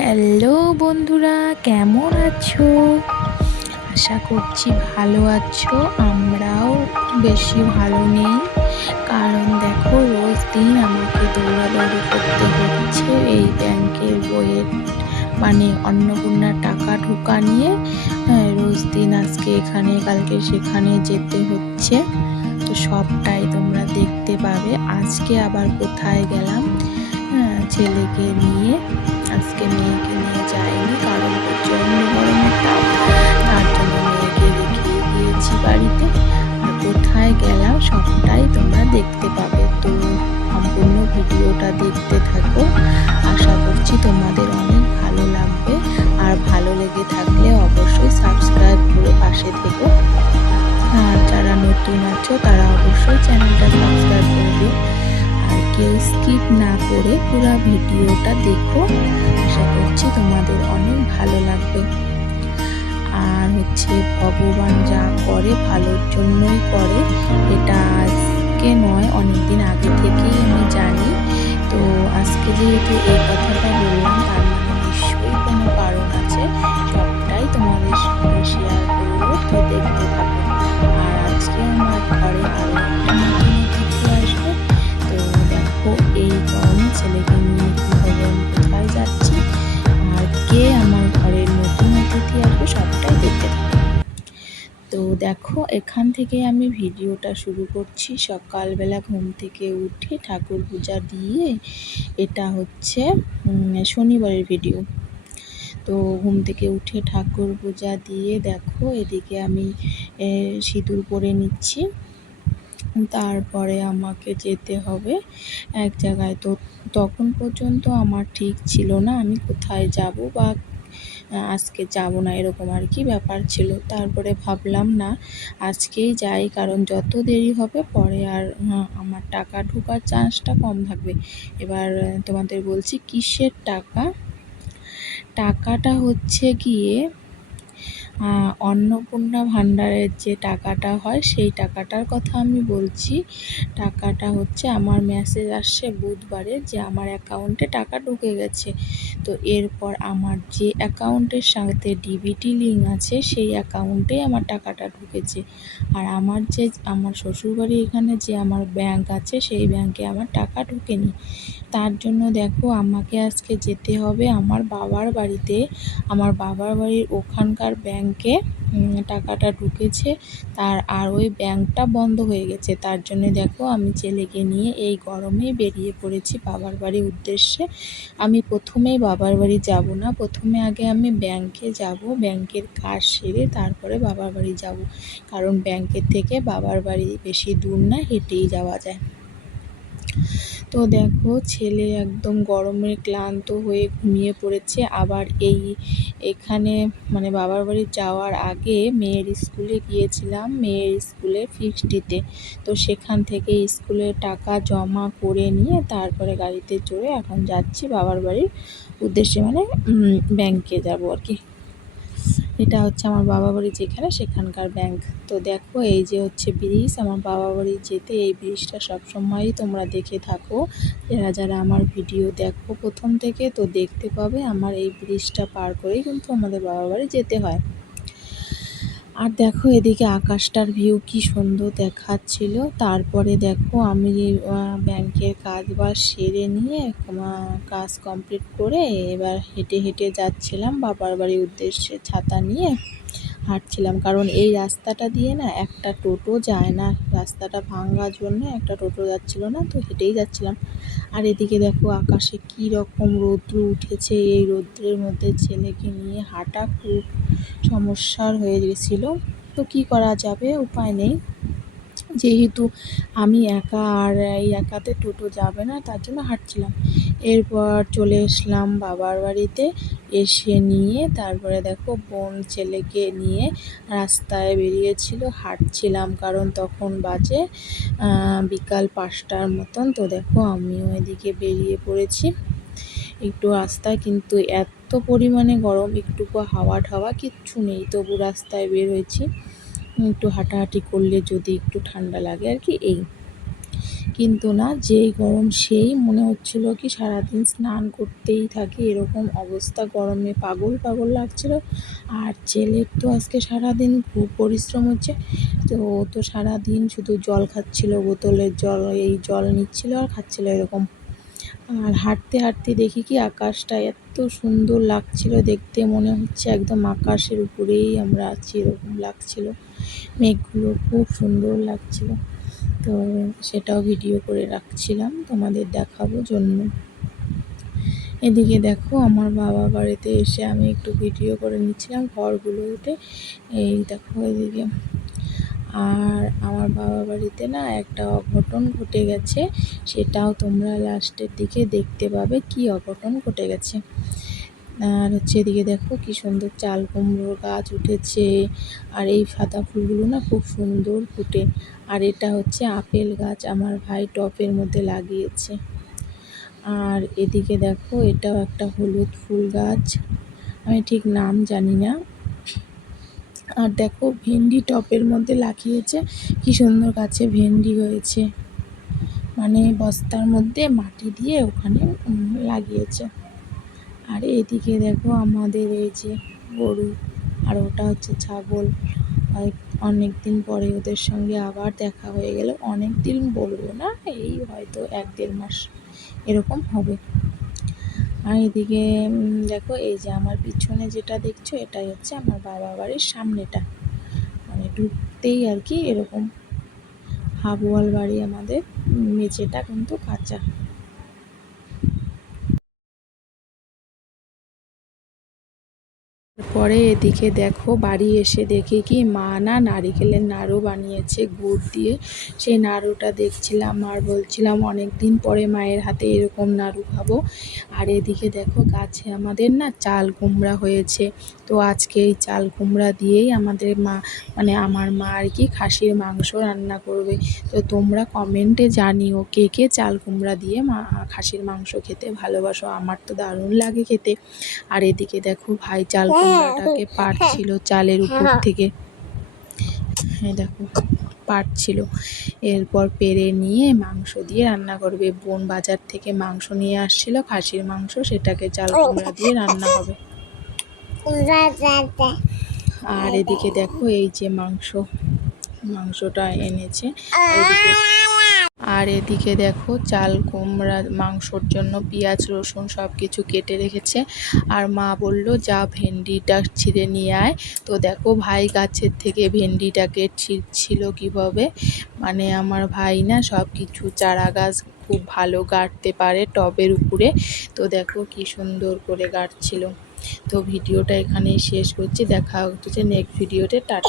Hello বন্ধুরা, কেমন আছো? আশা করছি ভালো আছো। আমরাও বেশি ভালো নেই, কারণ দেখো রোজ দিন আমাকে দৌড়াদৌড়ি করতে হচ্ছে এই ব্যাংকের বইয়ের মানে অন্নপূর্ণার টাকা ঢোকা নিয়ে। রোজ দিন আজকে এখানে কালকে সেখানে যেতে হচ্ছে। তো সবটাই তোমরা দেখতে পাবে। আজকে আবার কোথায় গেলাম, ছেলেকে নিয়ে। আজকে মেয়েকে নিয়ে যাইনি, কারণ প্রচণ্ড গরমের তাপ। তার জন্য মেয়েকে রেখে গিয়েছি বাড়িতে। আর কোথায় গেলাম সবটাই তোমরা দেখতে পাবে। তো সম্পূর্ণ ভিডিওটা দেখতে থাকো। আশা করছি তোমাদের অনেক ভালো লাগবে। আর ভালো লেগে থাকলে অবশ্যই সাবস্ক্রাইব করে পাশে থেকো। আর যারা নতুন আছো তারা অবশ্যই চ্যানেলটা সাবস্ক্রাইব করে দিও। আর কেউ স্কিপ না করে পুরো ভিডিওটা দেখো। আশা করছি তোমাদের অনেক ভালো লাগবে। আর ভগবান যা করে ভালোর জন্যই করে, এটা আজকে নয়, অনেকদিন আগে থেকেই আমি জানি। তো আজকে যেহেতু এই কথাটা বললাম, তার মানে নিশ্চয়ই কোনো কারণ আছে। সবটাই তোমাদের সঙ্গে শেয়ার করবো, তো দেখতে থাকো। আর আজকে আমার ঘরে আরও একটা নতুন অতিথি আসবে। তো দেখো এই গরমে ছেলেকে নিয়ে কীভাবে আমি কোথায় যাচ্ছি, আর কে আমার ঘরের নতুন অতিথি আসবে সবটাই দেখতে থাকো। তো দেখো এখান থেকে আমি ভিডিওটা শুরু করছি। সকালবেলা ঘুম থেকে উঠে ঠাকুর পূজা দিয়ে, এটা হচ্ছে শনিবারের ভিডিও। তো ঘুম থেকে উঠে ঠাকুর পূজা দিয়ে দেখো এদিকে আমি সিঁদুর পরে নিচ্ছি। তারপরে আমাকে যেতে হবে এক জায়গায়। তো তখন পর্যন্ত আমার ঠিক ছিল না আমি কোথায় যাব বা আজকে যাব না, এরকম আর কি ব্যাপার ছিল। তারপরে ভাবলাম না আজকেই যাই, কারণ যত দেরি হবে পরে আর আমার টাকা ঢোকার চান্সটা কম থাকবে। এবার তোমাদের বলছি কিসের টাকা। টাকাটা হচ্ছে গিয়ে অন্নপূর্ণা ভাণ্ডারের যে টাকাটা হয় সেই টাকাটার কথা আমি বলছি। টাকাটা হচ্ছে আমার মেসেজ আসছে বুধবারে যে আমার অ্যাকাউন্টে টাকা ঢুকে গেছে। তো এরপর আমার যে অ্যাকাউন্টের সাথে ডিবিটি লিঙ্ক আছে সেই অ্যাকাউন্টেই আমার টাকাটা ঢুকেছে। আর আমার শ্বশুরবাড়ি এখানে যে আমার ব্যাংক আছে সেই ব্যাংকে আমার টাকা ঢোকেনি। তার জন্য দেখো আমাকে আজকে যেতে হবে আমার বাবার বাড়িতে। আমার বাবার বাড়ির ওখানকার ব্যাংকে টাকাটা ঢুকেছে, আর ওই ব্যাংকটা বন্ধ হয়ে গেছে। তার জন্য দেখো আমি ছেলেকে নিয়ে এই গরমে বেরিয়ে পড়েছি বাবার বাড়ির উদ্দেশ্যে। আমি প্রথমেই বাবার বাড়ি যাব না, প্রথমে আগে আমি ব্যাংকে যাব। ব্যাংকের কাজ সেরে তারপরে বাবার বাড়ি যাব, কারণ ব্যাংকের থেকে বাবার বাড়ি বেশি দূর না, হেঁটেই যাওয়া যায়। তো দেখো ছেলে একদম গরমে ক্লান্ত হয়ে ঘুমিয়ে পড়েছে। আবার এখানে মানে বাবার বাড়ি যাওয়ার আগে মেয়ের স্কুলে গিয়েছিলাম, মেয়ের স্কুলে ফিক্সড দিতে। তো সেখান থেকে স্কুলের টাকা জমা করে নিয়ে তারপরে গাড়িতে চড়ে এখন যাচ্ছি বাবার বাড়ির উদ্দেশ্যে, মানে ব্যাংকে যাব আর কি। এটা হচ্ছে আমার বাবা বাড়ি যেখানে সেখানকার ব্যাংক। তো দেখো এই যে হচ্ছে ব্রিজ, আমার বাবা বাড়ি যেতে এই ব্রিজটা সবসময়ই তোমরা দেখে থাকো। যারা যারা আমার ভিডিও দেখো প্রথম থেকে, তো দেখতে পাবে আমার এই ব্রিজটা পার করেই কিন্তু আমাদের বাবা বাড়ি যেতে হয়। আর দেখো এদিকে আকাশটার ভিউ কি সুন্দর দেখাচ্ছিল। তারপরে দেখো আমি ব্যাংকের কাজ বাজ সেরে নিয়ে কাজ কমপ্লিট করে এবার হেঁটে হেঁটে যাচ্ছিলাম বাবার বাড়ির উদ্দেশ্যে। ছাতা নিয়ে হাঁটছিলাম, কারণ এই রাস্তাটা দিয়ে না একটা টোটো যায় না, রাস্তাটা ভাঙার জন্য একটা টোটো যাচ্ছিল না, তো হেঁটেই যাচ্ছিলাম। আর এদিকে দেখো আকাশে কি রকম রৌদ্র উঠেছে। এই রৌদ্রের মধ্যে ছেলেকে নিয়ে হাঁটা খুব সমস্যার হয়ে গেছিল। তো কি করা যাবে, উপায় নেই, যেহেতু আমি একা আর এই একাতে টোটো যাবে না, তার জন্য হাঁটছিলাম। এরপর চলে এসলাম বাবার বাড়িতে। এসে নিয়ে তারপরে দেখো বোন ছেলেকে নিয়ে রাস্তায় বেরিয়েছিল, হাঁটছিলাম, কারণ তখন বাজে বিকাল 5টার মতন। তো দেখো আমিও এদিকে বেরিয়ে পড়েছি। একটু রাস্তায় কিন্তু এত পরিমাণে গরম, একটুকু হাওয়া ঠাওয়া কিচ্ছু নেই, তবু রাস্তায় বের হয়েছি। একটু হাঁটাহাঁটি করলে যদি একটু ঠান্ডা লাগে আর কি, এই। কিন্তু না, যেই গরম সেই মনে হচ্ছিল কি সারাদিন স্নান করতেই থাকি, এরকম অবস্থা, গরমে পাগল পাগল লাগছিল। আর ছেলের তো আজকে সারাদিন খুব পরিশ্রম হচ্ছে, তো ও তো সারাদিন শুধু জল খাচ্ছিল, বোতলের জল, এই জল নিচ্ছিল আর খাচ্ছিল এরকম। আর হাঁটতে হাঁটতে দেখি কি আকাশটা এত সুন্দর লাগছিল দেখতে, মনে হচ্ছে একদম আকাশের উপরেই আমরা আছি এরকম লাগছিল, মেঘগুলো খুব সুন্দর লাগছিল। তো সেটাও ভিডিও করে রাখছিলাম তোমাদের দেখাবো জন্য। এদিকে দেখো আমার বাবা বাড়িতে এসে আমি একটু ভিডিও করে নিচ্ছিলাম ঘরগুলোতে, এই দেখো এদিকে। আর আমার বাবা বাড়িতে না একটা অঘটন ঘটে গেছে, সেটাও তোমরা লাস্টের দিকে দেখতে পাবে কি অঘটন ঘটে গেছে। আর হচ্ছে এদিকে দেখো কি সুন্দর চাল কুমড়োর গাছ উঠেছে, আর এই সাদা ফুলগুলো না খুব সুন্দর ফুটে। আর এটা হচ্ছে আপেল গাছ, আমার ভাই টবের মধ্যে লাগিয়েছে। আর এদিকে দেখো এটাও একটা হলুদ ফুল গাছ, আমি ঠিক নাম জানি না। আর দেখো ভেন্ডি টবের মধ্যে লাগিয়েছে, কি সুন্দর গাছে ভেন্ডি হয়েছে, মানে বস্তার মধ্যে মাটি দিয়ে ওখানে লাগিয়েছে। আর এদিকে দেখো আমাদের এই যে গরু, আর ওটা হচ্ছে ছাগল। অনেক দিন পরে ওদের সঙ্গে আবার দেখা হয়ে গেল, অনেক দিন বলবো না, এই হয়তো 1-1.5 মাস এরকম হবে। আর এদিকে দেখো এই যে আমার পিছনে যেটা দেখছো এটাই হচ্ছে আমার বাবা বাড়ির সামনেটা, মানে ঢুকতেই আর কি এরকম হাফ ওয়াল বাড়ি আমাদের, মেঝেটা কিন্তু কাঁচা। পরে এদিকে দেখো বাড়ি এসে দেখি কি মা না নারিকেলের নাড়ু বানিয়েছে গুড় দিয়ে, সেই নাড়ুটা দেখছিলাম আর বলছিলাম অনেক দিন পরে মায়ের হাতে এরকম নাড়ু খাবো। আর এদিকে দেখো গাছে আমাদের না চাল কুমড়া হয়েছে, তো আজকে এই চাল কুমড়া দিয়েই আমাদের মা, মানে আমার মা আর কি খাসির মাংস রান্না করবে। তো তোমরা কমেন্টে জানিও কে কে চাল কুমড়া দিয়ে খাসির মাংস খেতে ভালোবাসো, আমার তো দারুণ লাগে খেতে। আর এদিকে দেখো ভাই চাল কুমড়াটাকে পাড়ছিল চালের উপর থেকে, হ্যাঁ দেখো পাড়ছিল, এরপর পেরে নিয়ে মাংস দিয়ে রান্না করবে। বোন বাজার থেকে মাংস নিয়ে আসছিল খাসির মাংস, সেটাকে চাল কুমড়া দিয়ে রান্না হবে। আর এদিকে দেখো এই যে মাংসটা এনেছে, আর এদিকে দেখো চাল কুমড়া মাংসর জন্য পেঁয়াজ রসুন সব কিছু কেটে রেখেছে। আর মা বলল যা ভেন্ডিটা ছিঁড়ে নিয়ে আয়। তো দেখো ভাই গাছের থেকে ভেন্ডিটাকে ছিঁড়ছিল কীভাবে, মানে আমার ভাই না সব কিছু চারা গাছ খুব ভালো গাড়তে পারে টবের উপরে, তো দেখো কি সুন্দর করে গাড়ছিল। তো ভিডিওটা এখানেই শেষ করছি, দেখা হচ্ছে নেক্সট ভিডিওতে, টাটা।